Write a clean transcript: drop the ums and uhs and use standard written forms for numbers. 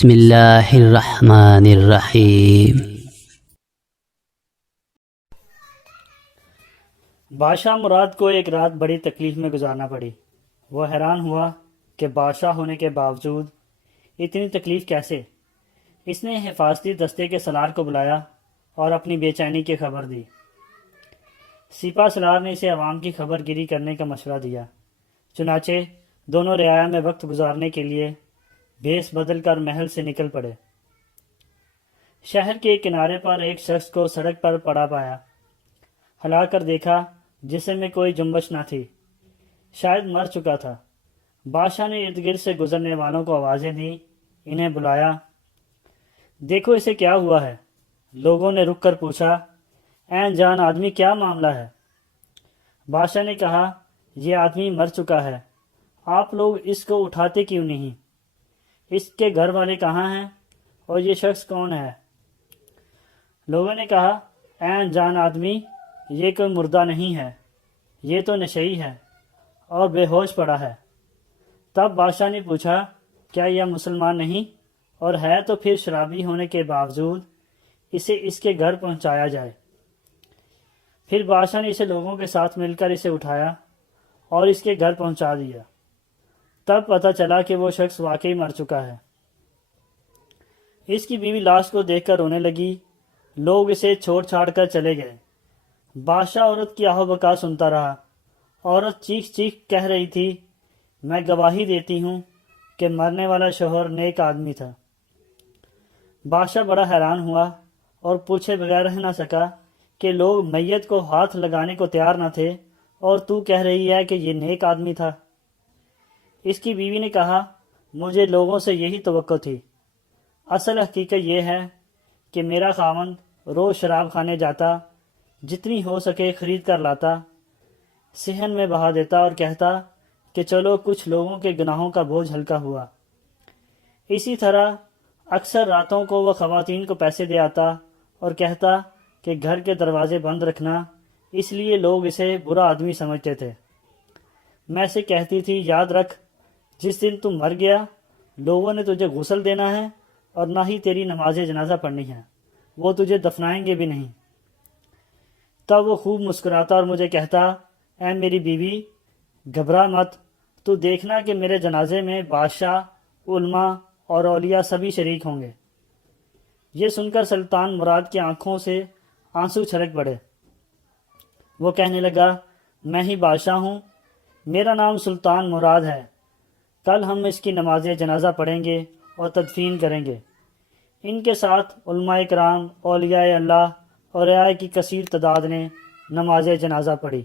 بسم اللہ الرحمن الرحیم۔ بادشاہ مراد کو ایک رات بڑی تکلیف میں گزارنا پڑی۔ وہ حیران ہوا کہ بادشاہ ہونے کے باوجود اتنی تکلیف کیسے؟ اس نے حفاظتی دستے کے سالار کو بلایا اور اپنی بے چینی کی خبر دی۔ سپہ سالار نے اسے عوام کی خبر گیری کرنے کا مشورہ دیا۔ چنانچہ دونوں رعایا میں وقت گزارنے کے لیے بھیس بدل کر محل سے نکل پڑے۔ شہر کے کنارے پر ایک شخص کو سڑک پر پڑا پایا۔ ہلا کر دیکھا، جسم میں کوئی جنبش نہ تھی، شاید مر چکا تھا۔ بادشاہ نے ارد گرد سے گزرنے والوں کو آوازیں دیں، انہیں بلایا۔ دیکھو اسے کیا ہوا ہے؟ لوگوں نے رک کر پوچھا، اے جان آدمی کیا معاملہ ہے؟ بادشاہ نے کہا، یہ آدمی مر چکا ہے، آپ لوگ اس کو اٹھاتے کیوں نہیں؟ اس کے گھر والے کہاں ہیں اور یہ شخص کون ہے؟ لوگوں نے کہا، اے جان آدمی، یہ کوئی مردہ نہیں ہے، یہ تو نشئی ہے اور بے ہوش پڑا ہے۔ تب بادشاہ نے پوچھا، کیا یہ مسلمان نہیں اور ہے تو پھر شرابی ہونے کے باوجود اسے اس کے گھر پہنچایا جائے۔ پھر بادشاہ نے اسے لوگوں کے ساتھ مل کر اسے اٹھایا اور اس کے گھر پہنچا دیا۔ تب پتہ چلا کہ وہ شخص واقعی مر چکا ہے۔ اس کی بیوی لاش کو دیکھ کر رونے لگی۔ لوگ اسے چھوڑ چھاڑ کر چلے گئے۔ بادشاہ عورت کی آہ و بکا سنتا رہا۔ عورت چیخ چیخ کہہ رہی تھی، میں گواہی دیتی ہوں کہ مرنے والا شوہر نیک آدمی تھا۔ بادشاہ بڑا حیران ہوا اور پوچھے بغیر رہ نہ سکا کہ لوگ میت کو ہاتھ لگانے کو تیار نہ تھے اور تو کہہ رہی ہے کہ یہ نیک آدمی تھا۔ اس کی بیوی نے کہا، مجھے لوگوں سے یہی توقع تھی۔ اصل حقیقت یہ ہے کہ میرا خاوند روز شراب خانے جاتا، جتنی ہو سکے خرید کر لاتا، صحن میں بہا دیتا اور کہتا کہ چلو کچھ لوگوں کے گناہوں کا بوجھ ہلکا ہوا۔ اسی طرح اکثر راتوں کو وہ خواتین کو پیسے دے آتا اور کہتا کہ گھر کے دروازے بند رکھنا، اس لیے لوگ اسے برا آدمی سمجھتے تھے۔ میں اسے کہتی تھی، یاد رکھ، جس دن تم مر گیا لوگوں نے تجھے غسل دینا ہے اور نہ ہی تیری نماز جنازہ پڑھنی ہے، وہ تجھے دفنائیں گے بھی نہیں۔ تب وہ خوب مسکراتا اور مجھے کہتا، اے میری بیوی، گھبرا مت، تو دیکھنا کہ میرے جنازے میں بادشاہ، علماء اور اولیاء سبھی شریک ہوں گے۔ یہ سن کر سلطان مراد کی آنکھوں سے آنسو چھلک پڑے۔ وہ کہنے لگا، میں ہی بادشاہ ہوں، میرا نام سلطان مراد ہے، کل ہم اس کی نماز جنازہ پڑھیں گے اور تدفین کریں گے۔ ان کے ساتھ علماء کرام، اولیاء اللہ اور رعایا کی کثیر تعداد نے نماز جنازہ پڑھی۔